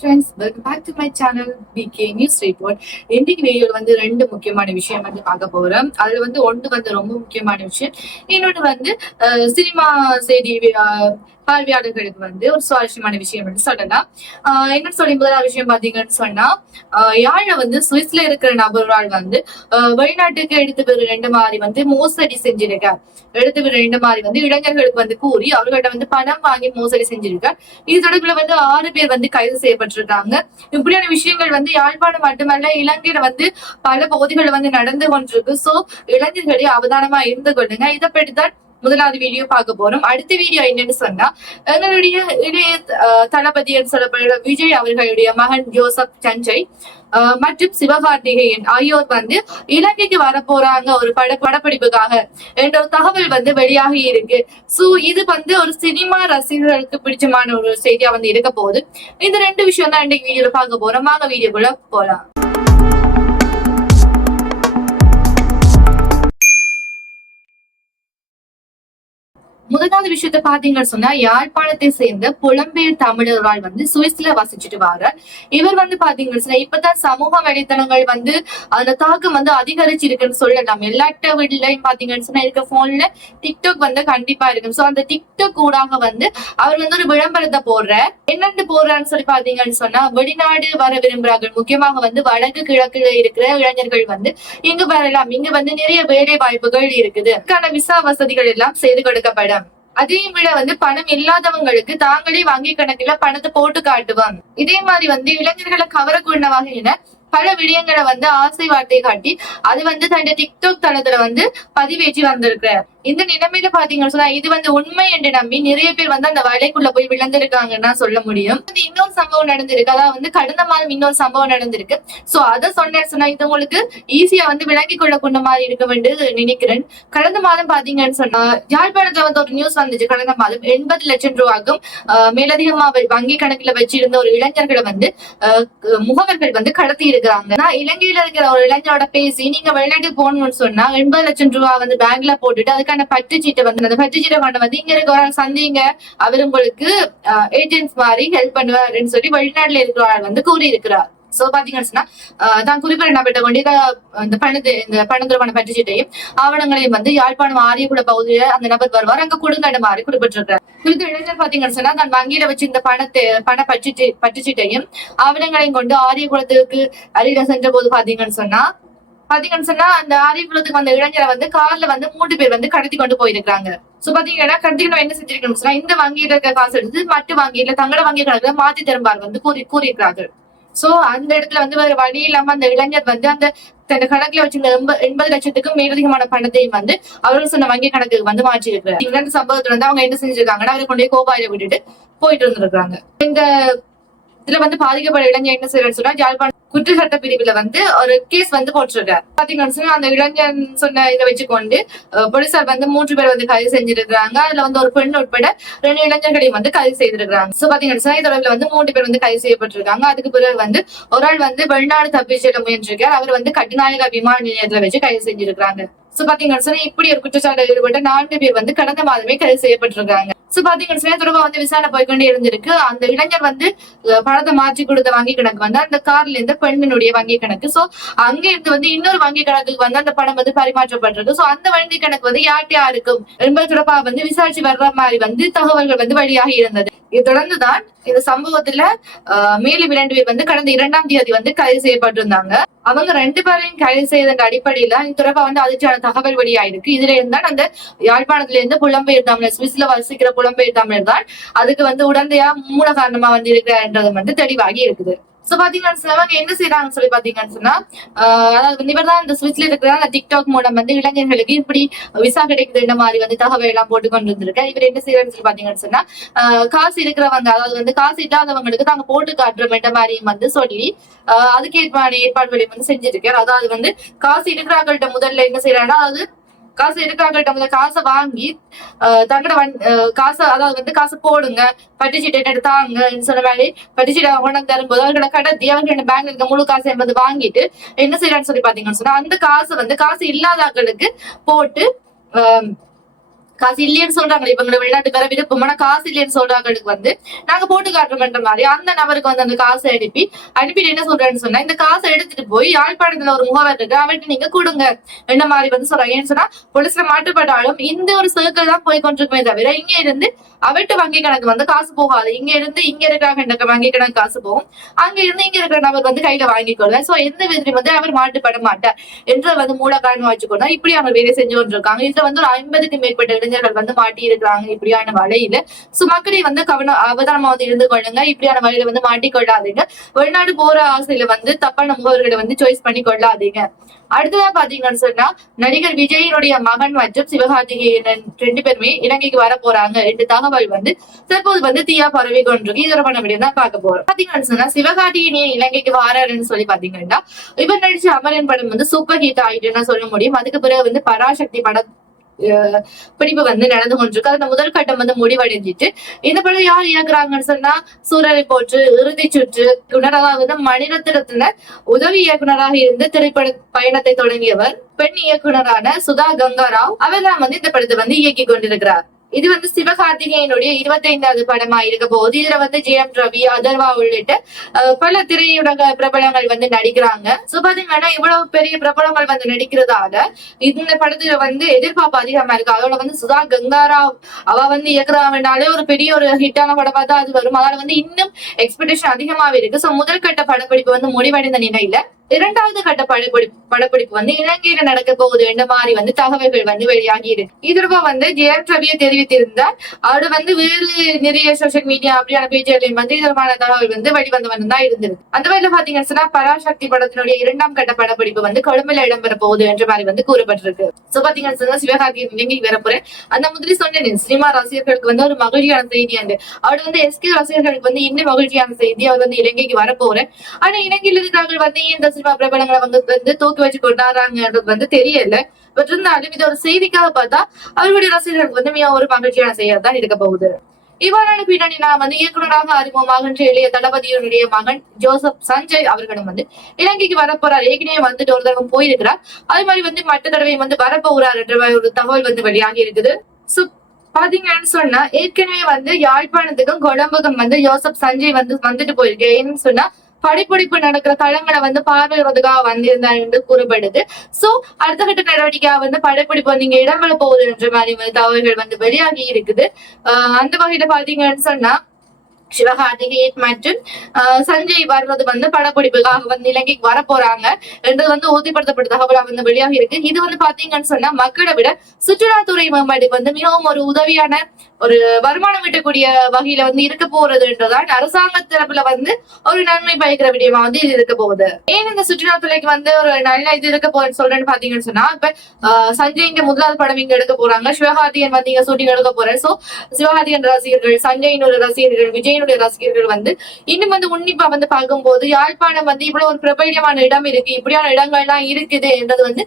friends, welcome back to my channel BK News Report. இன்னைக்கு வீடியோல வந்து ரெண்டு முக்கியமான விஷயம் வந்து பார்க்க போறோம். அதுல வந்து ஒன்று வந்து ரொம்ப முக்கியமான விஷயம், இன்னொன்று வந்து சினிமா செய்தி பார்வையாளர்களுக்கு வந்து ஒரு சுவாரஸ்யமான விஷயம் வந்து சொல்லலாம். என்னன்னு சொல்லி முதலாவது விஷயம் பாத்தீங்கன்னு சொன்னா, யாழ்ல வந்து சுவிஸ்ல இருக்கிற நபரால் வந்து வெளிநாட்டுக்கு எடுத்து வர ரெண்டு மாதிரி வந்து மோசடி செஞ்சிருக்கார். எடுத்து வர ரெண்டு மாதிரி வந்து இளைஞர்களுக்கு வந்து கூறி அவர்கள்ட்ட வந்து பணம் வாங்கி மோசடி செஞ்சிருக்கார். இது தொடர்புல வந்து 6 பேர் வந்து கைது செய்யப்பட்டிருக்காங்க. இப்படியான விஷயங்கள் வந்து யாழ்ப்பாணம் மட்டுமல்ல, இலங்கையில வந்து பல பகுதிகளில் வந்து நடந்து கொண்டிருக்கு. சோ இளைஞர்களே அவதானமா இருந்து கொள்ளுங்க. இதை பற்றிதான் முதலாவது வீடியோ பார்க்க போறோம். அடுத்த வீடியோ என்னன்னு சொன்னா, எங்களுடைய இளைய தளபதி என்று சொல்லப்படுற விஜய் அவர்களுடைய மகன் ஜோசப் சஞ்சய் மற்றும் சிவகார்த்திகேயன் ஆகியோர் வந்து இலங்கைக்கு வர போறாங்க ஒரு படப்பிடிப்புக்காக என்ற ஒரு தகவல் வந்து வெளியாகி இருக்கு. சோ இது வந்து ஒரு சினிமா ரசிகர்களுக்கு பிடிச்சமான ஒரு செய்தியா வந்து இருக்க போகுது. இந்த ரெண்டு விஷயம் தான் இன்னைக்கு வீடியோல பார்க்க போறோம். வாங்க வீடியோக்குள்ள போலாம். முதலாவது விஷயத்த பாத்தீங்கன்னு சொன்னா, யாழ்ப்பாணத்தை சேர்ந்த புலம்பெயர் தமிழரால் வந்து சுவிஸ்ல வசிச்சுட்டு வர இவர் வந்து பாத்தீங்கன்னு சொன்னா, இப்பதான் சமூக வலைத்தளங்கள் வந்து அந்த தாக்கம் வந்து அதிகரிச்சிருக்குன்னு சொல்லலாம். எல்லாட்ட வீட்லயும் பாத்தீங்கன்னு சொன்னா இருக்க போன்ல டிக்டாக் வந்து கண்டிப்பா இருக்கும். சோ அந்த டிக்டாக் ஊடாக வந்து அவர் வந்து ஒரு விளம்பரத்தை போடுற என்னென்னு போடுறான்னு சொல்லி பாத்தீங்கன்னு சொன்னா, வெளிநாடு வர விரும்புறார்கள், முக்கியமாக வந்து வடக்கு கிழக்குல இருக்கிற இளைஞர்கள் வந்து இங்கு வரலாம், இங்க வந்து நிறைய வேலை வாய்ப்புகள் இருக்குது, விசா வசதிகள் எல்லாம் செய்து கொடுக்கப்படும். அதையும் விட வந்து பணம் இல்லாதவங்களுக்கு தாங்களே வங்கி கணக்குல பணத்தை போட்டு காட்டுவாங்க. இதே மாதிரி வந்து இளைஞர்களை கவரக்கூடிய வகையில பல விடயங்களை வந்து ஆசை வார்த்தை காட்டி அது வந்து தன்னுடைய டிக்டாக் தளத்துல வந்து பதிவேற்றி வந்திருக்கிறார். இந்த நிலைமையில பாத்தீங்கன்னு சொன்னா இது வந்து உண்மை என்று நம்பி நிறைய பேர் வந்து அந்த வலைக்குள்ள போய் விழுந்திருக்காங்கன்னா சொல்ல முடியும். இன்னொரு சம்பவம் நடந்திருக்கு, அதாவது வந்து கடந்த மாதம் இன்னொரு சம்பவம் நடந்திருக்கு. சோ அதை சொன்னா இது உங்களுக்கு ஈஸியா வந்து விளங்கி கொள்ளக்கூடிய மாதிரி இருக்கும் என்று நினைக்கிறேன். கடந்த மாதம் பாத்தீங்கன்னு சொன்னா, யாழ்ப்பாணத்துல வந்து ஒரு நியூஸ் வந்துச்சு. கடந்த மாதம் 80 லட்சம் ரூபாய்க்கும் மேலதிகமா வங்கி கணக்குல வச்சிருந்த ஒரு இளைஞர்களை வந்து முகவர்கள் வந்து கடத்தி இருக்காங்க. இலங்கையில இருக்கிற ஒரு இளைஞரோட பேசி நீங்க வெளிநாட்டுக்கு போகணும்னு சொன்னா 80 லட்சம் ரூபாய் வந்து பேங்க்ல போட்டுட்டு அதுக்கான பற்றுச்சீட்டை வந்து அந்த பற்றுச்சீட்டை கொண்டு வந்து இங்க இருக்கிற சந்திங்க, அவர் உங்களுக்கு ஏஜென்ட்ஸ் மாதிரி ஹெல்ப் பண்ணுவாருன்னு சொல்லி வெளிநாட்டுல இருக்கிறார் வந்து கூறி இருக்கிறார். சோ பாத்தீங்கன்னா தான் குறிப்பிட்ட நபர்கிட்ட கொண்டு இந்த பணம் தொடர்பான பற்றுச்சீட்டையும் ஆவணங்களையும் வந்து யாழ்ப்பாணம் ஆரியகுல பகுதியில அந்த நபர் வருவார், அங்க கொடுங்கட மாதிரி குறிப்பிட்டிருக்கிறார். குறித்த இளைஞர் பாத்தீங்கன்னு சொன்னா தான் வங்கியில வச்சு இந்த பண பற்றுச்சீட்டையும் ஆவணங்களையும் கொண்டு ஆரியகுலத்துக்கு அருகில சென்ற போது பாத்தீங்கன்னு சொன்னா அந்த ஆரியகுலத்துக்கு வந்த இளைஞரை வந்து கார்ல வந்து 3 பேர் வந்து கடத்தி கொண்டு போயிருக்காங்க. சோ பாத்தீங்கன்னா கடத்திக்கணும் என்ன செஞ்சிருக்கணும்னு சொன்னா, இந்த வங்கியில இருக்க காசு எடுத்து மற்ற வங்கியில தங்களோட வங்கி கணக்குல மாற்றி தரும்பார் வந்து கூறியிருக்கிறார்கள். சோ அந்த இடத்துல வந்து வேற வழி இல்லாம அந்த இளைஞர் வந்து அந்த தன் கணக்குல வச்சிருந்த 80 லட்சத்துக்கும் மேலதிகமான பணத்தையும் வந்து அவர்கள் சொன்ன வங்கி கணக்குக்கு வந்து மாற்றி இருக்கிறார். இந்த சம்பவத்துல வந்து அவங்க என்ன செஞ்சிருக்காங்கன்னா அவரை கொண்டு போய் கோபாயில விட்டுட்டு போயிட்டு இருந்திருக்காங்க. இந்த இதுல வந்து பாதிக்கப்பட்ட இளைஞர் என்ன செய்யறன்னு சொன்னா, யாழ்ப்பாணம் குற்றச்சட்ட பிரிவுல வந்து ஒரு கேஸ் வந்து போட்டிருக்காரு. பாத்தீங்கன்னு சொன்னா அந்த இளைஞன் சொன்ன இதை வச்சுக்கொண்டு போலீசார் வந்து 3 பேர் வந்து கைது செஞ்சிருக்காங்க. அதுல வந்து ஒரு பெண் உட்பட 2 இளைஞர்களையும் வந்து கைது செய்திருக்காங்க. சோ பாத்தீங்கன்னா சொன்னா இதோட வந்து 3 பேர் வந்து கைது செய்யப்பட்டிருக்காங்க. அதுக்கு பிறகு வந்து ஒரு ஆள் வந்து வெளிநாடு தப்பி செல்ல முயன்றிருக்கார். அவர் வந்து கட்டுநாயக விமான நிலையத்துல வச்சு கைது செஞ்சிருக்காங்க. சோ பாத்தீங்கன்னா சொன்னா இப்படி ஒரு குற்றச்சாட்டு ஈடுபட்ட 4 பேர் வந்து கடந்த மாதமே கைது செய்யப்பட்டிருக்காங்க. சோ பாத்தீங்கன்னா தொடர்பா வந்து விசாரணை போய்கொண்டே இருந்திருக்கு. அந்த இளைஞர் வந்து பணத்தை மாற்றி கொடுத்த வங்கி கணக்கு வந்து அந்த கார்ல இருந்து பெண்ணினுடைய வங்கி கணக்கு. சோ அங்க இருந்து வந்து இன்னொரு வங்கி கணக்குக்கு வந்து அந்த பணம் வந்து பரிமாற்றப்பட்டிருக்கு. சோ அந்த வங்கி கணக்கு வந்து யார்ட்டையாருக்கும் என்பது தொடர்பா வந்து விசாரிச்சு வர்ற மாதிரி வந்து தகவல்கள் வந்து வெளியாகி இருந்தது. இது தொடர்ந்துதான் இந்த சம்பவத்துல மேலும் 2 பேர் வந்து கடந்த 2ஆம் தேதி வந்து கைது செய்யப்பட்டிருந்தாங்க. அவங்க 2 பேரையும் கைது செய்ததன் அடிப்படையில இது தொடர்பா வந்து அதிர்ச்சியான தகவல் வெளியாயிருக்கு. இதுல இருந்தால் அந்த யாழ்ப்பாணத்துல இருந்து புலம்பெயர் தமிழர், சுவிஸ்ல வசிக்கிற புலம்பெயர் தமிழர் தான் அதுக்கு வந்து உடந்தையா மூல காரணமா வந்து இருக்கிறன்றது வந்து தெளிவாகி இருக்குது. சோ பாத்தீங்கன்னா அவங்க என்ன செய்யறாங்கன்னு சொல்லி பாத்தீங்கன்னு சொன்னா, அதாவது இவர் தான் இந்த சுவிஸ்ல இருக்கிற அந்த டிக்டாக் மூலம் வந்து இளைஞர்களுக்கு இப்படி விசா கிடைக்குது இந்த மாதிரி வந்து தகவல் எல்லாம் போட்டு கொண்டு வந்திருக்க. இவர் என்ன செய்யறாருன்னு சொல்லி பாத்தீங்கன்னு சொன்னா, காசு இருக்கிறவங்க, அதாவது வந்து காசு இல்லாதவங்களுக்கு தாங்க போட்டு காட்டுறோம் என்ற மாதிரியும் வந்து சொல்லி அதுக்கு ஏற்பாடுகளையும் வந்து செஞ்சிருக்காரு. அதாவது வந்து காசு இருக்கிறவங்கள்ட்ட முதல்ல என்ன செய்யறாங்கன்னா, அதாவது காசு எடுக்காங்கள்ட்ட முதல்ல காசை வாங்கி தங்கட காசை, அதாவது வந்து காசு போடுங்க, பட்டுச்சீட்டை எடுத்தாங்க சொன்ன மாதிரி பட்டுச்சீட்டை கொண்டு தரும்போது அவர்களை கடத்தி அவர்கள் பேங்க்ல இருக்க முழு காசை என்பது வாங்கிட்டு என்ன செய்யறான்னு சொல்லி பாத்தீங்கன்னு சொன்னா, அந்த காசு வந்து காசு இல்லாதவர்களுக்கு போட்டு காசு இல்லைன்னு சொல்றாங்க. இப்ப எங்களை வெளிநாட்டுக்கு வர விருப்பமான காசு இல்லைன்னு சொல்றாங்களுக்கு வந்து நாங்க போட்டு காட்டுறோம்ன்ற மாதிரி அந்த நபருக்கு வந்து அந்த காசை அனுப்பிட்டு என்ன சொல்றேன்னு சொன்னா, இந்த காசை எடுத்துட்டு போய் யாழ்ப்பாணத்துல ஒரு முகவர் இருக்கு, அவர்கிட்ட நீங்க கொடுங்க என்ன மாதிரி வந்து சொல்றாங்க. ஏன்னு சொன்னா போலீஸ்ல மாட்டுப்பட்டாலும் இந்த ஒரு சர்க்கிள் தான் போய் கொண்டிருக்குமே தவிர இங்க இருந்து அவட்டு வங்கி கணக்கு வந்து காசு போகாது. இங்க இருந்து இங்க இருக்கிறாங்க வங்கி கணக்கு காசு போகும், அங்க இருந்து இங்க இருக்கிற நபர் வந்து கையில வாங்கிக்கொள்வேன். சோ எந்த விதத்திலும் வந்து அவர் மாட்டுப்பட மாட்டார் என்ற வந்து மூல காரணம் வச்சுக்கொண்டா இப்படி அவங்க வேலை செஞ்சு கொண்டிருக்காங்க. இதுல வந்து ஒரு 50க்கும் மேற்பட்ட இளைஞர்கள் வந்து மாட்டி இருக்கிறாங்க இப்படியான வலையில. சோ மக்களை வந்து அவதானமா வந்து இருந்து கொள்ளுங்க, இப்படியான வலையில வந்து மாட்டிக்கொள்ளாதீங்க. வெளிநாடு போற ஆசையில வந்து தப்பான முகவர்களை வந்து சாய்ஸ் பண்ணி கொள்ளாதீங்க. அடுத்ததா பாத்தீங்கன்னு சொன்னா நடிகர் விஜயினுடைய மகன் மற்றும் சிவகார்த்திகேயன் 2 பேருமே இலங்கைக்கு வர போறாங்க என்று தகவல் வந்து தற்போது வந்து தீயா பரவி கொண்டிருக்கு. இதோட பண்ண முடியும் தான் பார்க்க போறோம். பாத்தீங்கன்னு சொன்னா சிவகார்த்திகேயன் இலங்கைக்கு வாராருன்னு சொல்லி பாத்தீங்கன்னா இவர் நடிச்ச அமரன் படம் வந்து சூப்பர் ஹிட் ஆயிட்டுன்னு சொல்ல முடியும். அதுக்கு பிறகு வந்து பராசக்தி படம் பிடிப்பு வந்து நடந்து கொண்டிருக்கு. அதுல முதல் கட்டம் வந்து முடிவடைஞ்சிட்டு இந்த படம் யார் இயக்குறாங்கன்னு சொன்னா சூரரை போற்று, இறுதி சுற்று இயக்குனராக வந்து மணிரத்னத்துல உதவி இயக்குனராக இருந்து திரைப்பட பயணத்தை தொடங்கியவர் பெண் இயக்குனரான சுதா கங்காராவ் அவர் தான் வந்து இந்த படத்தை வந்து இயக்கி கொண்டிருக்கிறார். இது வந்து சிவகார்த்திகேயனுடைய 25வது படமா இருக்க போது இதுல வந்து ஜெயம் ரவி, அதர்வா உள்ளிட்ட பல திரையுலக பிரபலங்கள் வந்து நடிக்கிறாங்க. சோ பாத்தீங்கன்னா இவ்வளவு பெரிய பிரபலங்கள் வந்து நடிக்கிறதால இந்த படத்துல வந்து எதிர்பார்ப்பு அதிகமா இருக்கு. அதோட வந்து சுதா கங்காராவ் அவ வந்து இயக்குறாங்கனாலே ஒரு பெரிய ஒரு ஹிட்டான படமா தான் அது வரும். அதனால வந்து இன்னும் எக்ஸ்பெக்டேஷன் அதிகமாவே இருக்கு. சோ முதல் கட்ட படப்பிடிப்பு வந்து முடிவடைந்த நிலையில இரண்டாவது கட்ட படப்பிடிப்பு வந்து இலங்கையில நடக்க போகுது என்ற மாதிரி வந்து தகவல்கள் வந்து வெளியாகி இருக்கு. இதற்கு வந்து ஜெயம் ரவியை தெரிவித்திருந்தார். அவரு வந்து வேறு நிறைய சோசியல் மீடியா அப்படியான பேஜ்களையும் வந்து இதற்கான தகவல் வந்து வெளிவந்தவன் தான் இருந்தது. அந்த வகையில பாத்தீங்கன்னா பராசக்தி படத்தினுடைய 2ஆம் கட்ட படப்பிடிப்பு வந்து கொழும்புல இடம்பெற போகுது என்ற மாதிரி வந்து கூறப்பட்டிருக்கு. சோ பாத்தீங்கன்னா சிவகார்த்திகேயன் இலங்கைக்கு வரப்போறேன் அந்த முதலி சொன்னேன் சினிமா ரசிகர்களுக்கு வந்து ஒரு மகிழ்ச்சியான செய்தி அண்டு அவர் வந்து எஸ்கே ரசிகர்களுக்கு வந்து இன்னும் மகிழ்ச்சியான செய்தி அவர் வந்து இலங்கைக்கு வரப்போறேன். ஆனா இலங்கையில் இருக்கிறவர்கள் வந்து இந்த சினிமா பிரபலங்களை வந்து தூக்கி வச்சு கொண்டாடுறாங்கன்றது வந்து தெரியல. பட் இருந்தாலும் இது ஒரு செய்திக்காக பார்த்தா அவர்களுடைய ரசிகர்களுக்கு வந்து மிக ஒரு மகிழ்ச்சியான செய்திதான் இருக்க போகுது. இவ்வாறான பின்னணி நான் வந்து இயக்குநராக அறிமுகமாகின்ற இளைய தளபதியுடைய மகன் ஜோசப் சஞ்சய் அவர்களும் வந்து இலங்கைக்கு வரப்போறார். ஏற்கனவே வந்துட்டு ஒரு தடவை போயிருக்கிறார். அதே மாதிரி வந்து மற்ற தடவை வந்து வரப்போகிறார் என்ற ஒரு தகவல் வந்து வெளியாகி இருக்குது. சோ பாத்தீங்கன்னு சொன்னா ஏற்கனவே வந்து யாழ்ப்பாணத்துக்கும் கொழும்புக்கும் வந்து ஜோசப் சஞ்சய் வந்து வந்துட்டு போயிருக்கு. ஏன்னு சொன்னா படைப்பிடிப்பு நடக்கிற தளங்களை வந்து பார்வையிடுறதுக்காக வந்திருந்தார் என்று கூறப்படுது. சோ அடுத்த கட்ட நடவடிக்கையாக வந்து படைப்பிடிப்பு நீங்க இடம்பெற போகுது என்ற மாதிரி தகவல்கள் வந்து வெளியாகி இருக்குது. அந்த வகையில பாத்தீங்கன்னு சொன்னா சிவகார்த்திகேயன் மற்றும் சஞ்சய் வர்றது வந்து படப்பிடிப்புக்காக வந்து இலங்கைக்கு வர போறாங்க என்றது வந்து உறுதிப்படுத்தப்பட்ட தகவலா வந்து வெளியாக இருக்கு. இது வந்து பாத்தீங்கன்னு சொன்னா மக்களை விட சுற்றுலாத்துறை மேம்பாட்டுக்கு வந்து மிகவும் ஒரு உதவியான ஒரு வருமானம் ஈட்டக்கூடிய வகையில வந்து இருக்க போறதுன்றதான் அரசாங்க தரப்புல வந்து ஒரு நன்மை பயக்கிற விடயமா வந்து இது இருக்க போகுது. ஏன் இந்த சுற்றுலாத்துறைக்கு வந்து ஒரு நல்ல இது இருக்க போகுதுன்னு சொல்றேன்னு பாத்தீங்கன்னு சொன்னா இப்ப சஞ்சய் இங்க முதலாவது படம் இங்க எடுக்க போறாங்க, சிவகார்த்திகேயன் வந்து இங்க ஷூட்டிங் எடுக்க போறேன். சோ சிவகார்த்திகேயன் ரசிகர்கள், சஞ்சயினோட ரசிகர்கள், விஜயனுடைய ரசிகர்கள் வந்து இன்னும் வந்து உன்னிப்பா வந்து பார்க்கும்போது யாழ்ப்பாணம் வந்து இவ்வளவு ஒரு பிரபல்யமான இடம் இருக்கு, இப்படியான இடங்கள்லாம் இருக்குது என்றது வந்து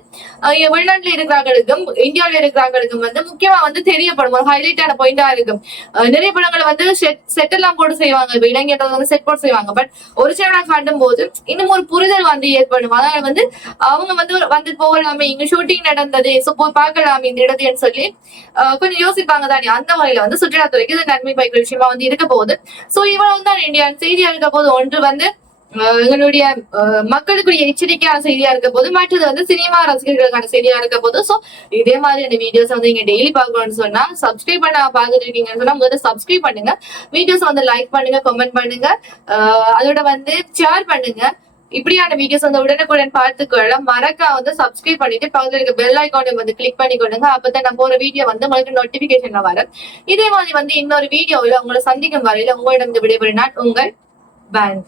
வெளிநாட்டுல இருக்கிறவர்களுக்கும் இந்தியாவில இருக்கிறவர்களுக்கும் வந்து முக்கியமா வந்து தெரியப்படும் ஒரு ஹைலைட்டான பாயிண்டா இருக்கும். நிறைய படங்களை வந்து செட் எல்லாம் போட்டு செய்வாங்க, இளைஞர்கள் வந்து செட் போட்டு செய்வாங்க. பட் ஒரிஜினலா காட்டும் போது இன்னும் ஒரு புரிதல் வந்து ஏற்படும். அதனால வந்து அவங்க வந்து போகலாமே, இங்க ஷூட்டிங் நடந்தது, சோ போய் பார்க்கலாமே இந்த இடத்தைன்னு சொல்லி கொஞ்சம் யோசிப்பாங்க தானே. அந்த வகையில வந்து சுற்றுலாத்துறைக்கு இது நன்மை பயக்கிற விஷயமா வந்து இருக்க போகுது. சோ இவ்வளவு தான் இந்தியா செய்தியா இருக்க போது. ஒன்று வந்து எங்களுடைய மக்களுக்குரிய எச்சரிக்கையான செய்தியா இருக்க போது, மற்றது வந்து சினிமா ரசிகர்களுக்கான செய்தியா இருக்க போது. சோ இதே மாதிரியான வீடியோஸ் வந்து நீங்க டெய்லி பார்க்கணும்னு சொன்னா சப்ஸ்கிரைப் பண்ண பாத்துட்டு இருக்கீங்கன்னு சொன்னா முதல்ல சப்ஸ்கிரைப் பண்ணுங்க, வீடியோஸ் வந்து லைக் பண்ணுங்க, கமெண்ட் பண்ணுங்க, அதோட வந்து ஷேர் பண்ணுங்க. இப்படியான வீடியோஸ் வந்து உடனுக்குடன் பார்த்துக்கொள்ள மறக்கா வந்து சப்ஸ்கிரைப் பண்ணிட்டு பக்கத்துல இருக்க பெல் ஐக்கானை வந்து கிளிக் பண்ணி கொள்ளுங்க. அப்பதான் நம்ம போற வீடியோ வந்து உங்களுக்கு நோட்டிபிகேஷன்ல வரும். இதே மாதிரி வந்து இன்னொரு வீடியோவில் உங்களை சந்திக்கும் வரையில உங்களிடம் விடைபெறும் நான் உங்கள் பேன்.